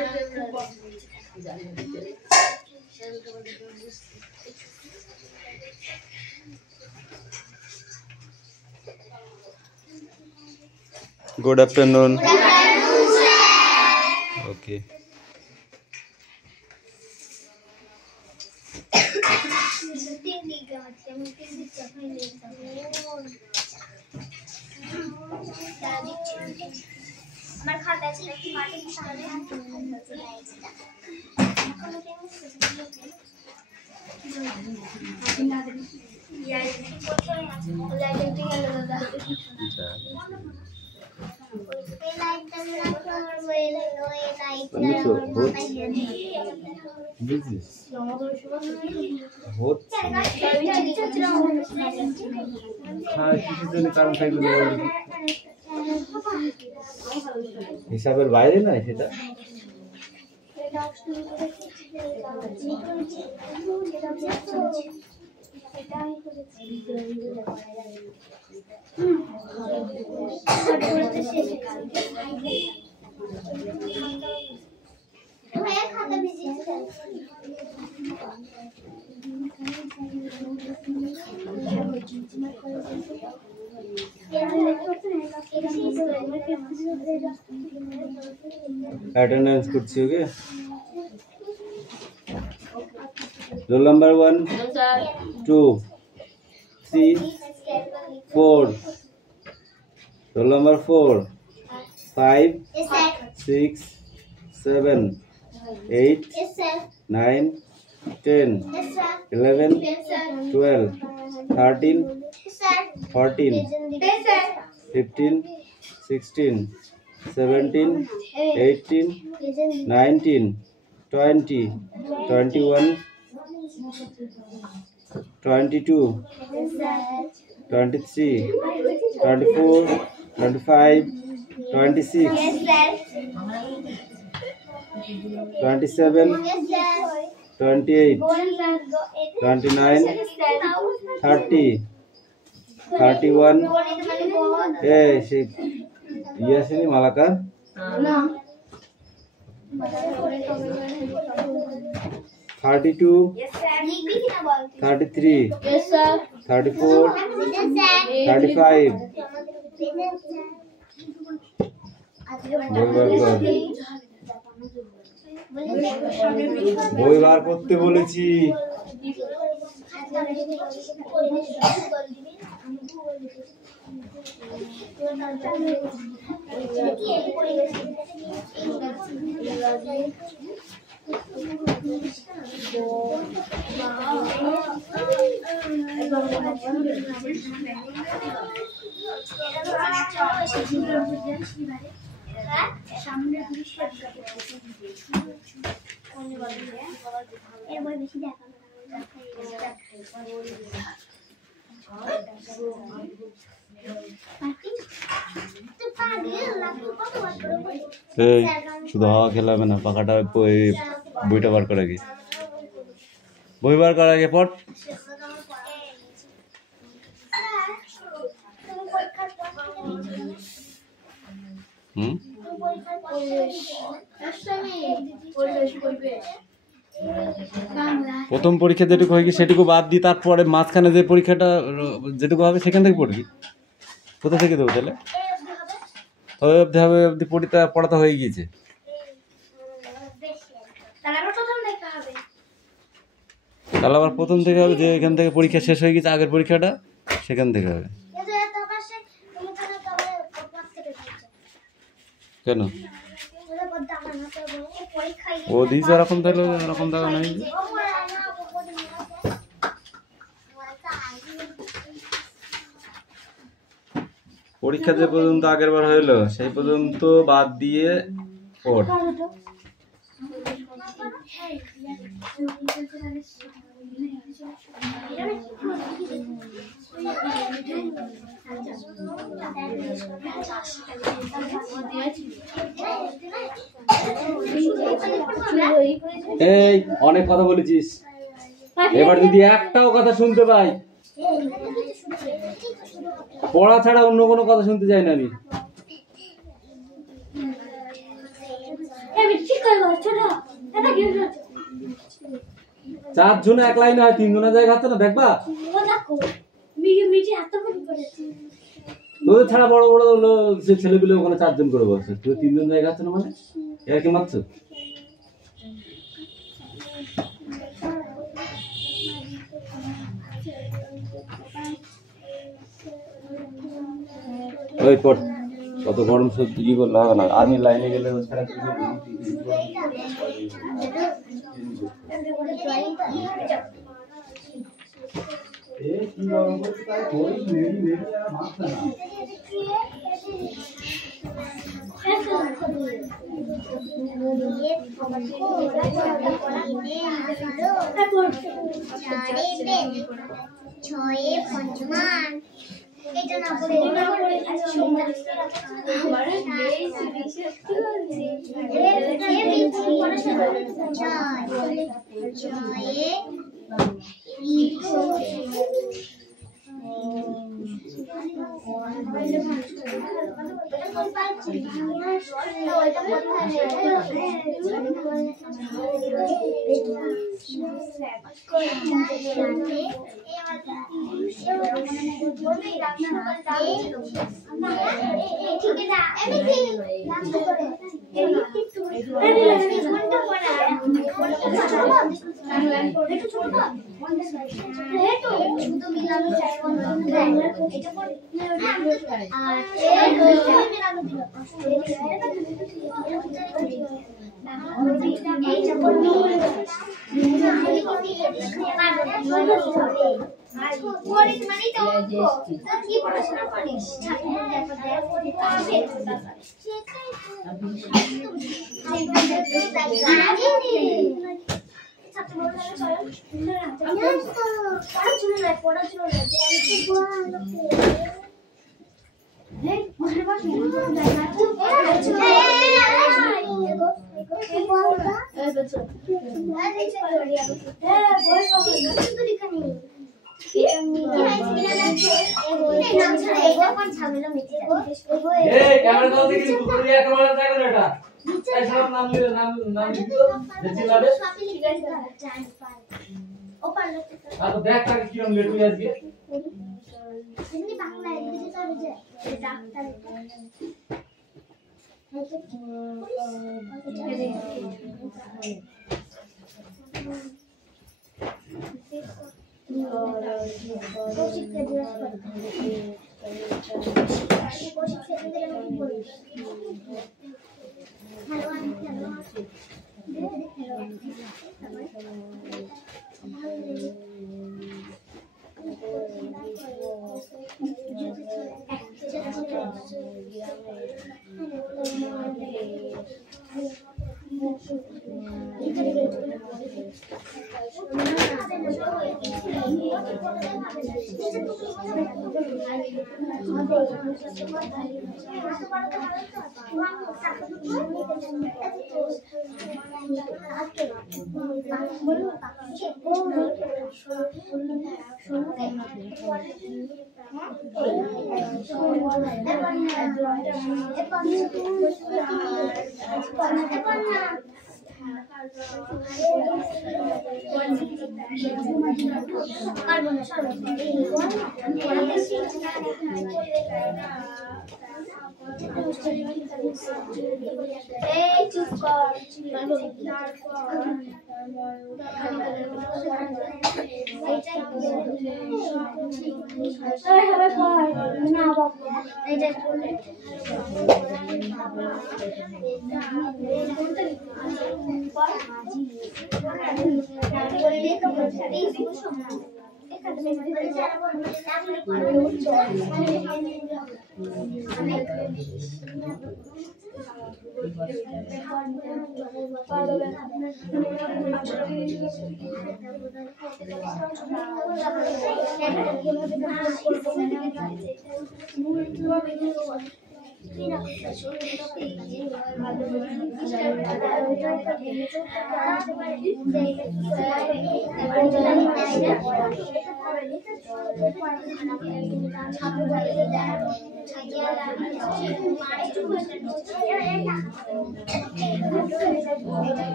Good afternoon. Good afternoon, sir. Okay. হিসাবের বাইরে না সেটা अटेंडेंस করছি ওকে roll number 1 2 3 4 roll number 4 5 6 7 8 9 10 11 12 13 14 15 16 17 18 19 20 21 22 23 24 25 26 27 28 29 30 31 yes ini Malaka no 32 33 yes sir 34 35 বই বার করতে বলেছি শুধু হাওয়া খেলাবে না পাখাটা বইটা বার করে আগে বই বার করার আগে পড় প্রথম পরীক্ষা যেটুকু হয় কি সেটুকু বাদ দিই তারপরে মাঝখানে যে পরীক্ষাটা যেটুকু হবে সেখান থেকে পড়বি কোথা থেকে দেবো তাহলে অবধি হবে অবধি পড়াটা হয়ে গিয়েছে তাহলে আবার প্রথম থেকে হবে যে এখান থেকে পরীক্ষা শেষ হয়ে গেছে আগের পরীক্ষাটা সেখান থেকে হবে কেন ও দিয়েছে এরকম তাহলে এরকম দেখা নাই পরীক্ষা যে পর্যন্ত আগের বার হইলো সেই পর্যন্ত বাদ দিয়ে পড় এই অনেক কথা বলেছিস এবার যদি একটাও কথা শুনতে পাই পড়া ছাড়া অন্য কোনো কথা শুনতে চাই না আমি চারজনে এক লাইনে হয়, তিনজনের জায়গা আছে না, দেখবা তোদের ছাড়া বড় বড় হলো যে ছেলেগুলো ওখানে চারজন করে বসে, তুই তিনজন জায়গা আছে না, মানে এরা কি মারছো? ওই পড়, কত গরম সবজি কি করলে হবে না, আমি লাইনে গেলে ছয়ে পঞ্চমান এটা না করে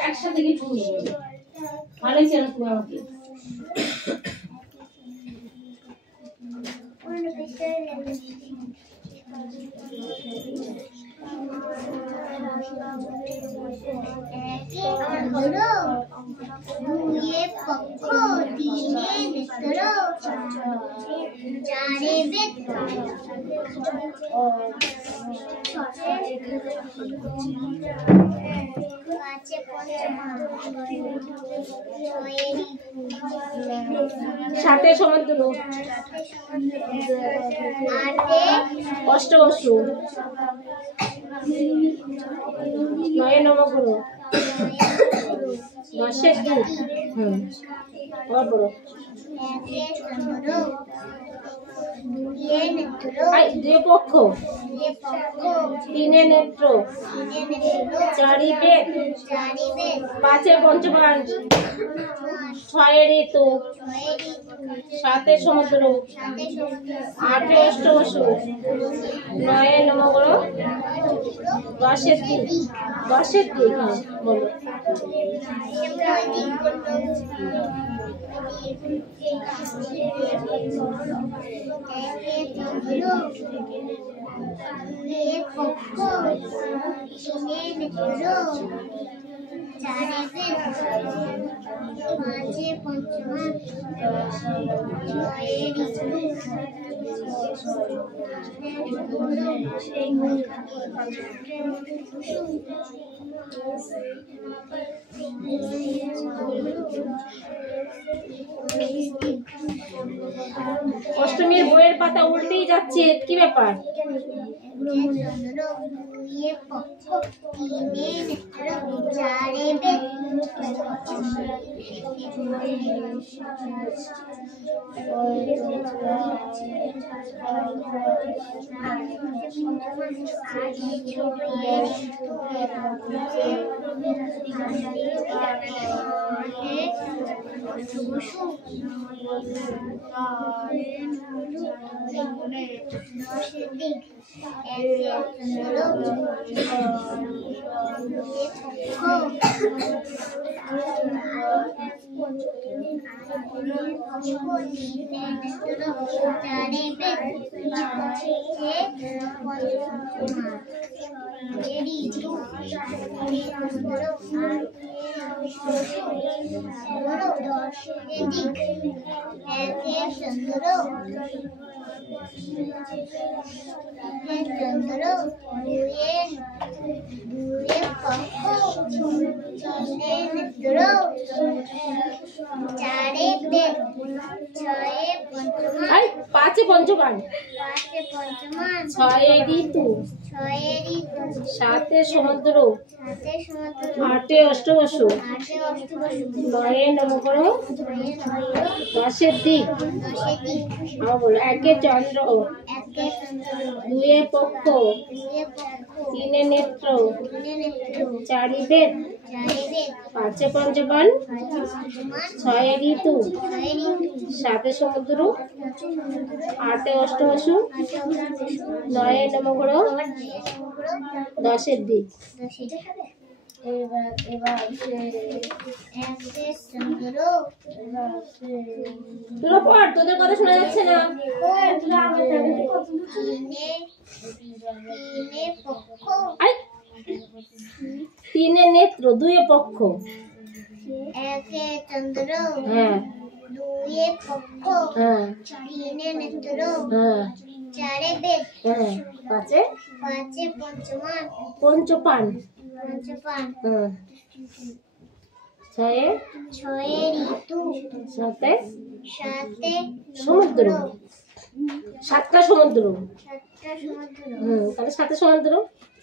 একসাথে কি ভালোই ছিল তুমি আমাকে দুয়ে পক্ষ তিনে নেত্র চারে বেদ পাঁচে পঞ্চমান ছয়ে সাথে সমুদ্র আটে অষ্টবসু নয়ে নবগ্রহ দশের দিক বড় একে চন্দ্র দুয়ে নেত্র দুই পক্ষ দুয়ে পক্ষ তিনে নেত্র তিনে নেত্র চারি বেদ চারি বেদ পাঁচে পঞ্চবান ছয়ে ঋতু ছয়ে সাতে সমুদ্র সাথে সমুদ্র আটে অষ্টবসু নয়ে নবগ্রহ দশের দিক বলো পাঁচে পঞ্চমান ছয়ে ঋতু অষ্টমীর বইয়ের পাতা উল্টেই যাচ্ছে কি ব্যাপার চন্দ্র দুয়ে পক্ষ তিনে নেত্র চারে বেদ চন্দ্র দুয়ে পক্ষ তিনে নেত্র চারে বেদ ছয়ে পঞ্চমান পাঁচে পঞ্চবান পাঁচে পঞ্চমান ছয়ে ঋতু ছয়ে ঋতু সাতে সমুদ্র সাথে সমুদ্র আটে অষ্টবসু আটে অষ্টবসু নয়ে নবগ্রহ ছয়ে নবগ্রহ দশের দিক দশে দিক আমার বলো একে চন্দ্র একে চন্দ্র দুয়ে পক্ষ দুয়ে পক্ষ তিনে নেত্র তিনে নেত্র চারি বেদ চারে বেদ পাঁচে পঞ্চবান পাঁচে পঞ্চমান ছয়ে ঋতু ছয়ে ঋতু সাতে সমুদ্র সাথে সমুদ্র আটে অষ্টবসু আটে অষ্টবসু নয়ে নবগ্রহ দশের দিক দশে দিক এবার একে চন্দ্র তোরা পড় তোদের কথা শোনা যাচ্ছে না তিনে পক্ষ আই তিনে নেত্র দুয়ে পক্ষ একে চন্দ্র হ্যাঁ দুয়ে পক্ষ হ্যাঁ তিনে নেত্র হ্যাঁ চারে বেদ হ্যাঁ পাঁচে পাঁচে পঞ্চমান পঞ্চপান পঞ্চপান হ্যাঁ ছয়ে ছয়ে ঋতু সাতে সাতে সমুদ্র সাতটা সমুদ্র সাতটা সমুদ্র তাহলে সাথে সমুদ্র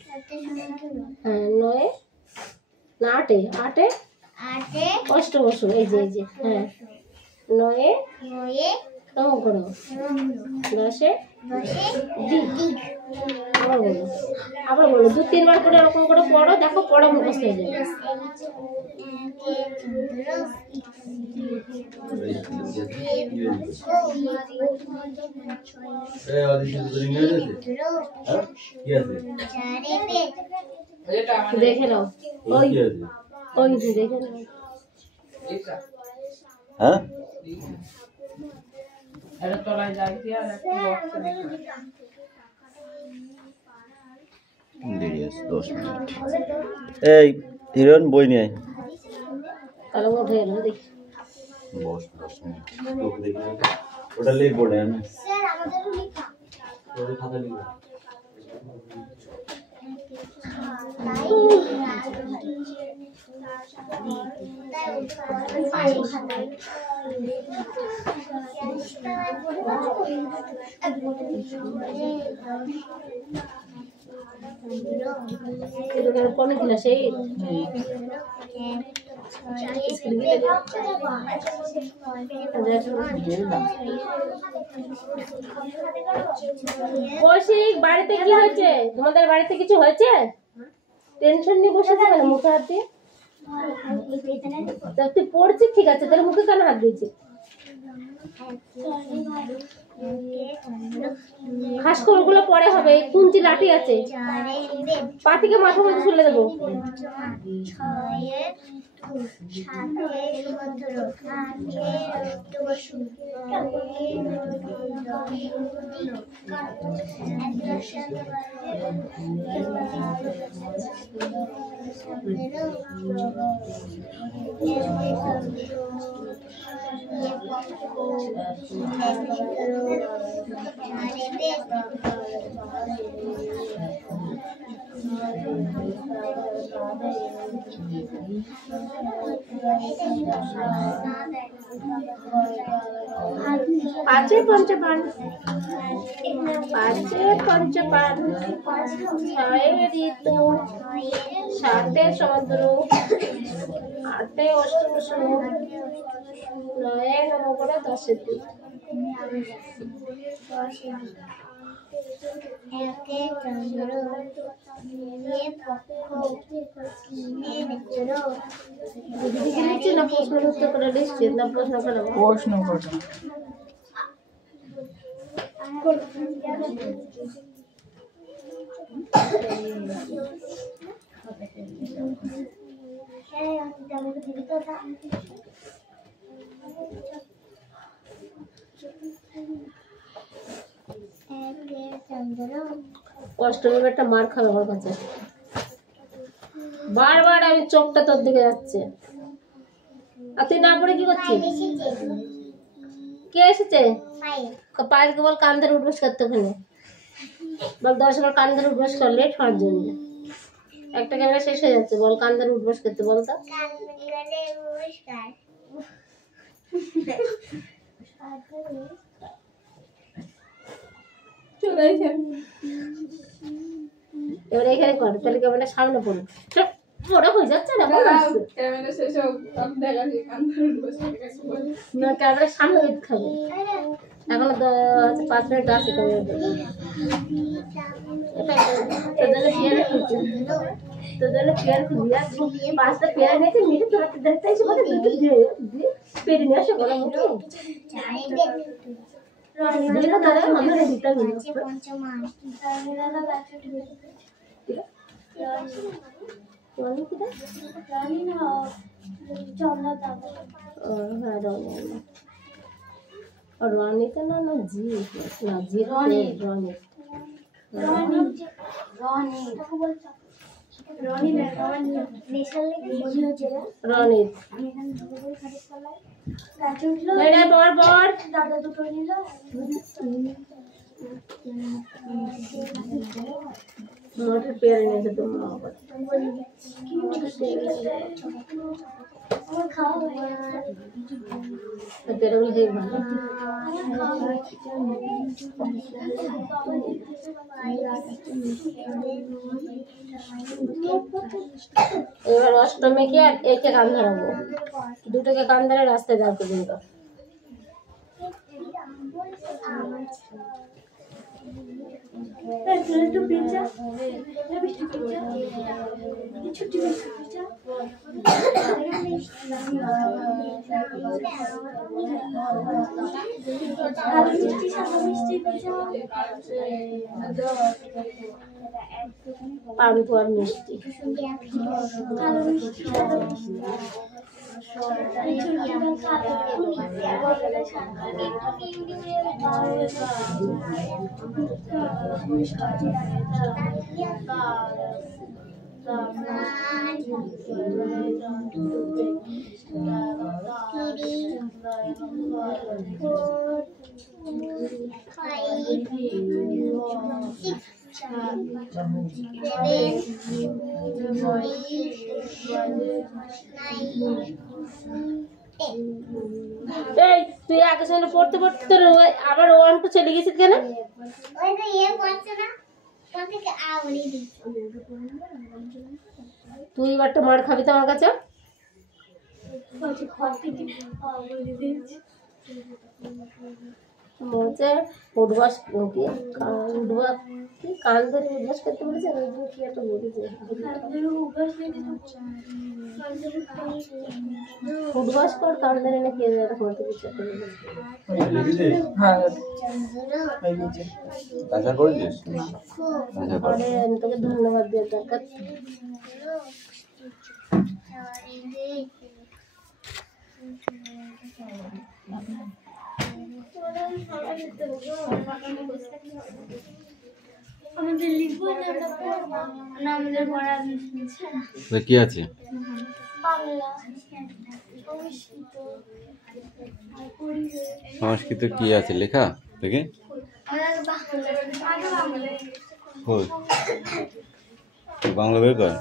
সাতে সমুদ্র হ্যাঁ নয়ে না আটে আটে অষ্টবসু এই যে হ্যাঁ নয়ে নয়ে নবগ্রহ দশে দশে দিক দিক আবার বলো, আবার বলো, 2-3 বার করে এরকম করে পড়ো, দেখো পড়া মুখস্থ হয়ে যাবে। দেখে নাও, ওই ওই যে দেখে নাও। হ্যাঁ দেরি আছে 10 মিনিট। এই হিরোইন বই নিয়ে আয়। তাহলে উঠে গেল দেখি। বস 10 মিনিট তোকে দেখি ওটা লিখবো না আমি স্যার আমাদেরও লেখা তোর খাতা লিখবো। কোন ক্লাসে? কৌশিক, বাড়িতে কি হয়েছে? তোমাদের বাড়িতে কিছু হয়েছে? টেনশন নিয়ে বসে থাকবে না, মুখে হাত দিয়ে। তুই পড়ছিস ঠিক আছে, তাহলে মুখে কেন হাত দিয়েছিস? খাস করে ওগুলো পরে হবে। কুঞ্চি লাঠি আছে, পাতিকে মাথা মধ্যে ছুলে দেবো। পাঁচে পঞ্চপান, পাঁচে পঞ্চপান, ছয়ে ঋতু, সাতে সমুদ্র, আটে অষ্টমসু, নয়ে নবগ্রহ, 10 দিক। একে চন্দ্র, দুয়ে পক্ষ, তিনে নেত্র। দিদিকে লিখছি না প্রশ্ন উত্তর করে লিখছি না প্রশ্ন করে? প্রশ্ন করো। চন্দ্র, একটা মার খাবে আমার কাছে, বারবার আমি চোখটা তোর দিকে যাচ্ছে, আর তুই না পড়ে কি করছিস? কে এসেছে? পায়েলকে বল কান ধরে উঠবস করতে, ওখানে বল 10 বার কান ধরে উঠবস কর, লেট হওয়ার জন্য। একটা ক্যামেরা শেষ হয়ে যাচ্ছে, বল কান ধরে উঠবস করতে, বল তো। এবার এখানে কর, তাহলে ক্যামেরা সামনে পড়ো। বড় হয়ে যাচ্ছে না, ক্যামেরা সামনে খাবে। এখনো 5 মিনিট আছে, তোদের পেয়ারে খুঁজছে, তোদের পেয়ার খুঁজে 5টা পেয়ার নিয়েছে, মিঠে তোরা দেখতে এসে বলে পেরে নিয়ে আসে বলো মুঠো দেখো তারা আমাদের দিতে রনিতা না না জি না জি রনি রনি রনি রনি রনি না রনি নেশাল লেগে বুঝি হচ্ছে না রনি আমি এখানে দুটো করে খালি চালাই গাছে উঠলো এরে বড় বড় দাদা দুটো নিল মোটর পেয়ার নিয়ে তো মা বাবা কি মোটর পেয়ার আমার খাওয়া হয়ে গেছে তেরে বলে দেখ ভালো এবার অষ্টমে কি আর একে কান ধরাবো, দুটোকে কান ধরে রাস্তায় দাঁড় করে দিল। পান্তুয়ার মিষ্টি। এই তুই আগে সঙ্গে পড়তে পড়তে তোর আবার 1 2 চলে গেছিস কেন? ওই তো এ পড়ছে না কোন থেকে আউলি দিচ্ছে তুই এবারটা মার খাবি তো আমার কাছে। বলছে উঠবাস কি কান ধরে উঠবাস করতে বলেছে, ওই জন্য কি একটা বলেছে উঠবাস কর কান ধরে না খেয়ে যাবে তোমার কিছু একটা বলেছে। আশা করেছিস? পরে আমি তোকে ধন্যবাদ দেওয়ার দরকার। আমাদের লিখবো না আমাদের পড়া কি আছে? বাংলা সংস্কৃত কি আছে লেখা দেখে? বাংলা বের কর।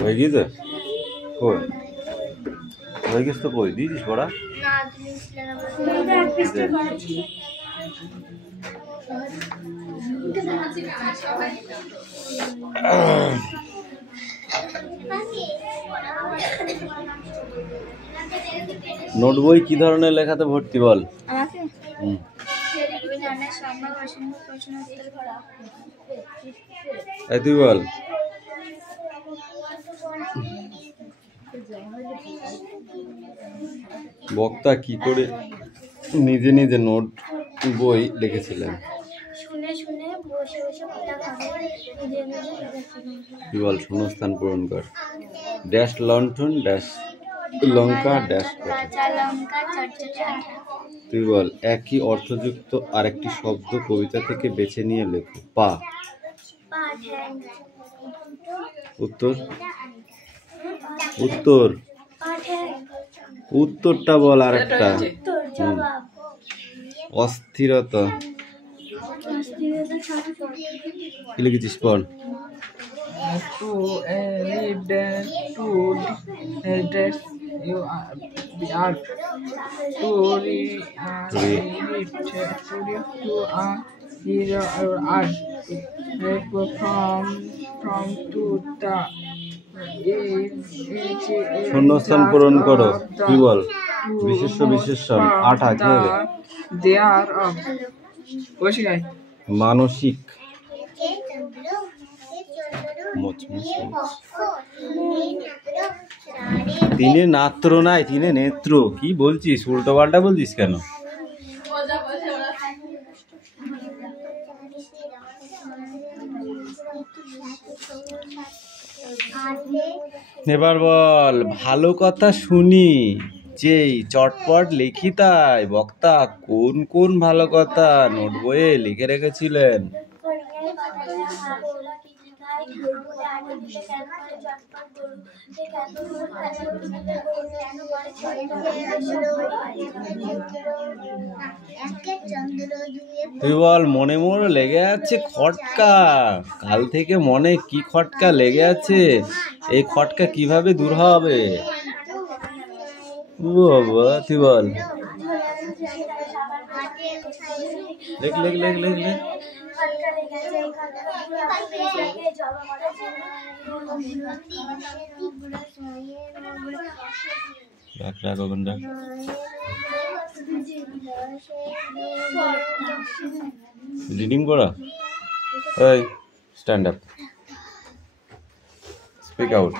হয়ে গিয়েছে? কই হয়ে গেছে তো, কই দিয়েছিস পড়া? নোট বই কি ধরনের লেখাতে ভর্তি বল? এই তুই বল। বক্তা কি করে নিজে নিজে নোট বই লিখেছিলেন? শুনে শুনে বসে বসে কি বল? শূন্যস্থান পূরণ কর। ড্যাশ লণ্ঠন ড্যাশ লঙ্কা ড্যাশ লঙ্কা চটচটে। তুই বল। একই অর্থযুক্ত আরেকটি শব্দ কবিতা থেকে বেছে নিয়ে লেখো। পা। উত্তর উত্তর উত্তরটা বল আরেকটা। অস্থিরতা। কি লিখেছিস পড়? To lead to you are to read to a hero art from to the শূন্যস্থান পূরণ করো। কি বল? বিশেষ্য বিশেষণ। আঠা কি হবে? দেয়ার অফ মানসিক। তিনে নাত্র নাই, তিনে নেত্র। কি বলছিস? উল্টো পাল্টা বলছিস কেন? এবার বল। ভালো কথা শুনি যেই চটপট লিখি তাই। বক্তা কোন কোন ভালো কথা নোট বইয়ে লিখে রেখেছিলেন? তুই বল। মনে মনে লেগে আছে খটকা। কাল থেকে মনে কি খটকা লেগে আছে? এই খটকা কিভাবে দূর হবে? বাবা তুই বল। লেখ লেখ লেখ লেখ লেখ। রাখ রাখ ওখান রাখ। রিডিং করা? এই স্ট্যান্ড আপ, স্পিক আউট।